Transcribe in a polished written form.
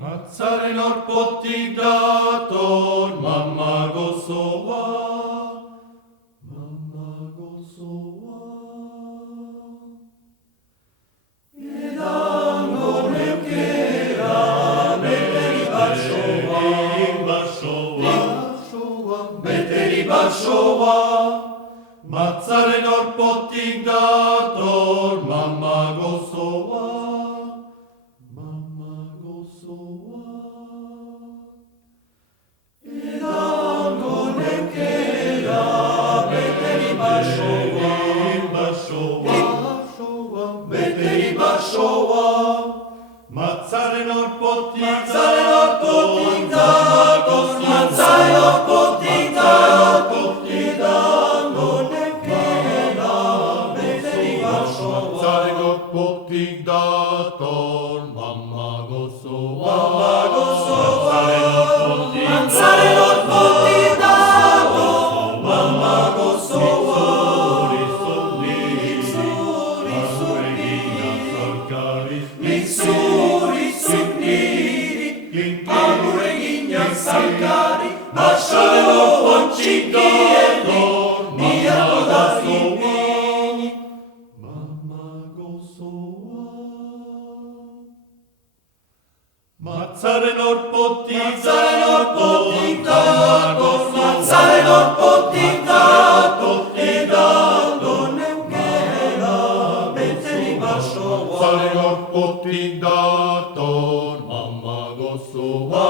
Matzaren orpotik dator mama gozoa, mama gozoa. Edango neukera beteri basoa, beteri basoa. Matzaren orpotik dator mama gozoa. Beteri basoa, matzaren orpotik dator, matzaren orpotik dator, edango neukera, beteri basoa. Matzaren orpotik dator, mama gozoa, matzaren orpotik dator, mama gozoa. Zalkari, basalo pontxikieto, miako da zimini. Mama gozoa. Matzaren orpotik dator, matzaren orpotik dator, edango neukera, beteri basoa. Matzaren orpotik dator, mama gozoa.